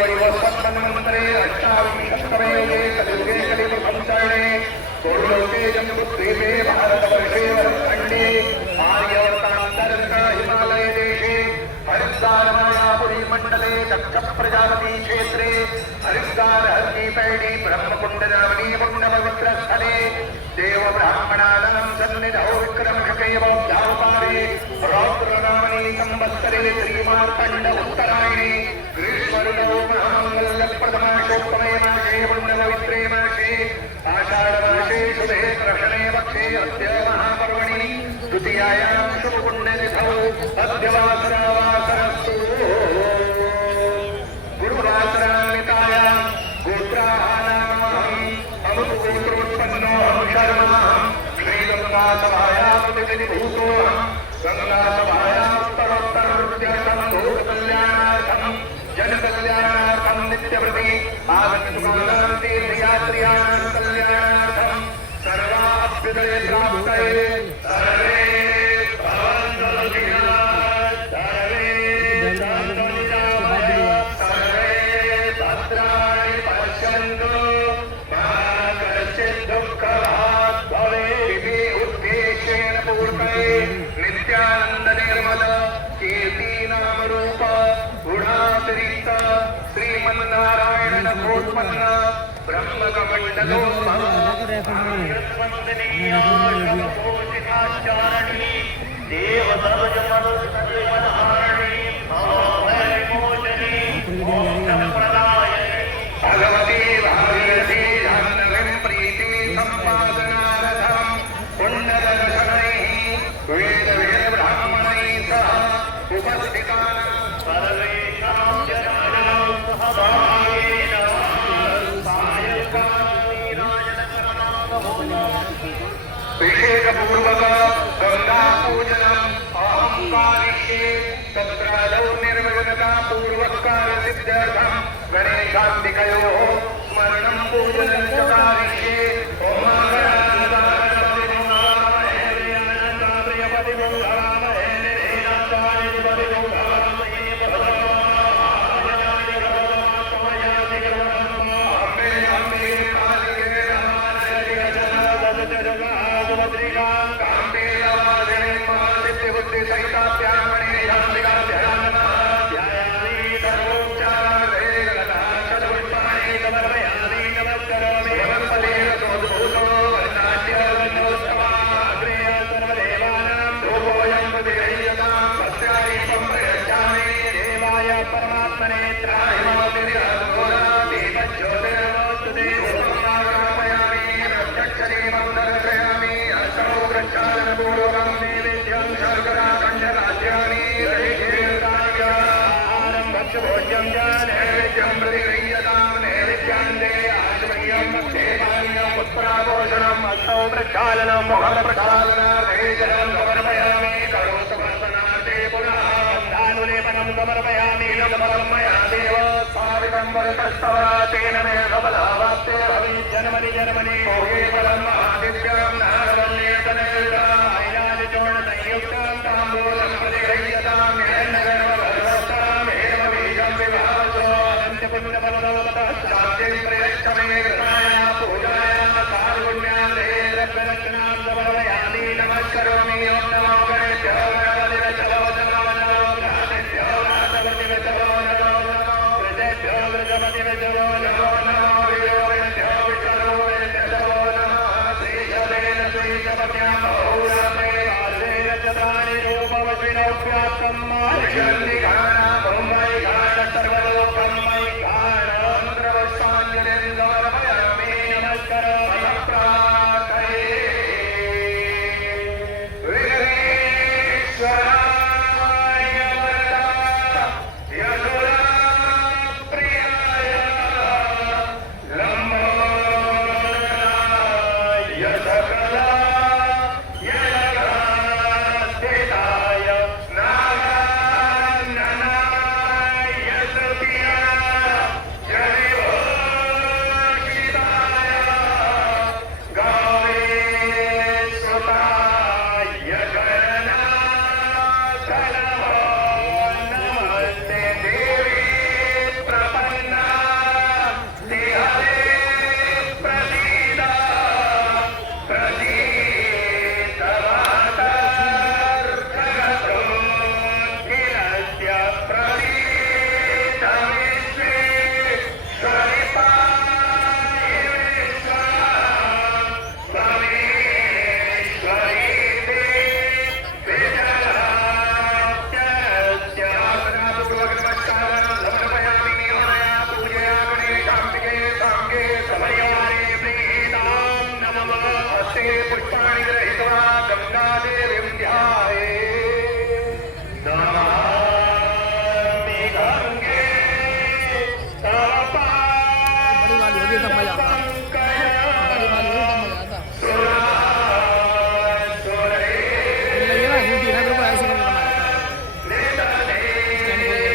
वैवस्वन्मन्वन्तरे अष्टाविंशत्तमे युगे कलियुगे कलियुगसंचरणे पूर्वलोके जम्बुद्वीपे भारतवर्षे वरखण्डे आर्यावर्तान्तरङ्ग हिमालय देशे हरिद्वारमायापुरी मण्डले दक्षप्रजापति क्षेत्रे हरिद्वारहर्मीपैडी ब्रह्मकुण्डनावनी पुण्यपवित्रस्थले देवब्राह्मणानां सन्निधौ विक्रमशकैव व्यापारे रौद्रनामनि संवत्सरे श्रीमार्तण्ड उत्तरायणे ग्रीष्मऋतौ महामङ्गलप्रदमासोत्तमे मासे पुण्यपवित्रे मासे आषाढमासे शुभे कृष्णे पक्षे अद्य महापर्वणि द्वितीयायां शुभपुण्यतिथौ अद्य वासरावासरस्तु गुरुवासरामितायां गोत्राहानामहम् अमुतगोत्रोत्पन्नोऽहं शरणमहं श्रीगङ्गासभायामुदिविभूतोऽहं गङ्गासभायामुत्तरोत्तरहृदयसम्भूतकल्याणार्थं जनकल्याणार्थं नित्यप्रति आगन्तुकानां तीर्थयात्र्याणां कल्याणार्थं सर्वाभ्युदय प्राप्तये सर्वे भवन्तु सुखिनः सर्वे सन्तु सर्वे भद्राणि पश्यन्तु मा कश्चित् दुःखभाग् भवेत् इति उद्देश्येन पूर्वये नित्यानन्द निर्मल कीर्तिनामरूप गुणातिरिक्त श्रीमन्नारायण नमोत्पन्न ब्रह्मकमण्डलोन्मन्दनीयाचारणी देव सर्वजमनहारिणी भगवती भागीरथी जाह्नवीं प्रीति सम्पादनार्थं पुण्यदर्शनैः वेदब्राह्मणैः सह उपस्थितानां सर्वेषां जनानां सहभागेन अभिषेकपूर्वक गंगा पूजनम् अहं कारिष्ये तत्रादौ निर्विघ्नता पूर्वकार सिद्ध्यर्थं गणेशान्तिकयोः स्मरणं पूजनं च कारिष्ये ओम प्रक्षालनं मोहप्रक्षालनार्थेजनं समर्पयामि करोतमर्पणार्थे पुनः दानुलेपनं समर्पयामि समर्पयादेव सावितं वरतस्तव तेन मे कमलावाप्ते भवेत् जन्मनि जन्मनि मोहे फलं आदित्यं नारवल्लेतनैराजचूर्णसंयुक्तं ताम्बूलं प्रतिगृह्यतां हेन्नगर्भगर्भस्थां हेमबीजं विभासो अनन्तपुण्यफलदवतः शान्तिं प्रयच्छमे कृताया पूजाया कारुण्यादे रत्नरत्नां समर्पयामि नमस्करोमि ओं नमो गणेभ्यो गणपतिभ्यो नमो नमो गणेभ्यो गणपतिभ्यो नमो नमो वृद्धेभ्यो वृद्धपतिभ्यो नमो नमो विष्णुभ्यो विष्णुभ्यो नमः श्रीशलेन श्रीशपत्यां बहुरामे वासेन चतानि रूपवशिनोऽप्यात्तं मार्गन्धिकानां मुम्बै घाट सर्वलोकं मयि घाटमन्त्रवत्साञ्जलिं समर्पयामि नमस्करोमि जाता बड़ी वाली हो कम हो जाता ये ना ड्यूटी ना देखो ऐसे करके बना स्टैंड खोल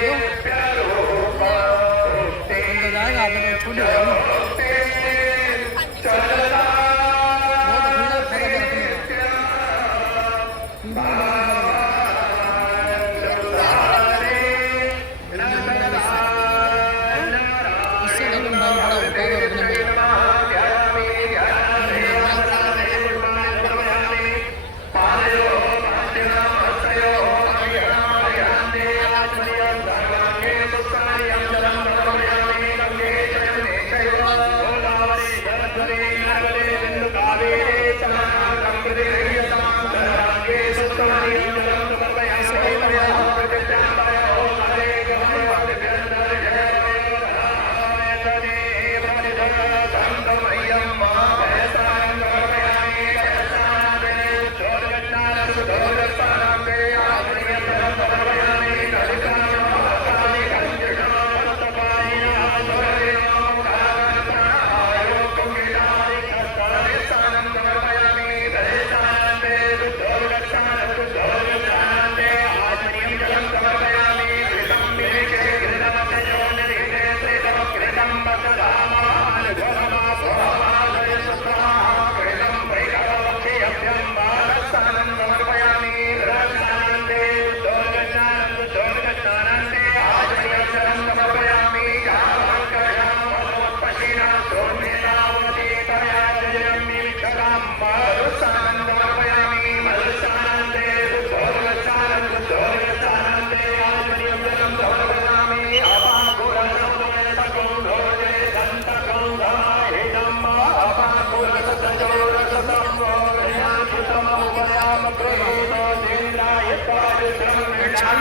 दो तो जाएगा आप तो छोटी जाएगी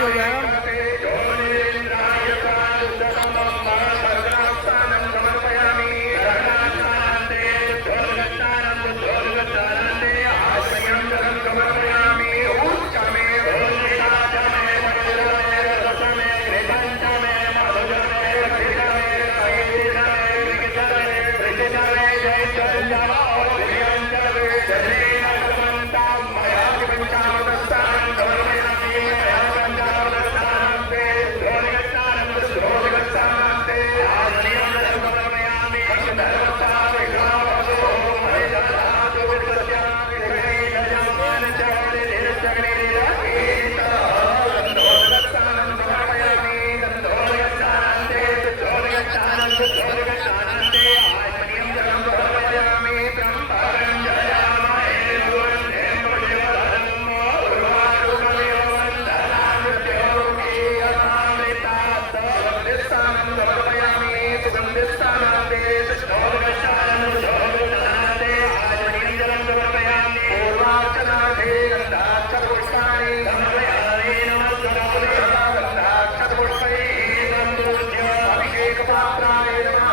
हो जाएगा Amen.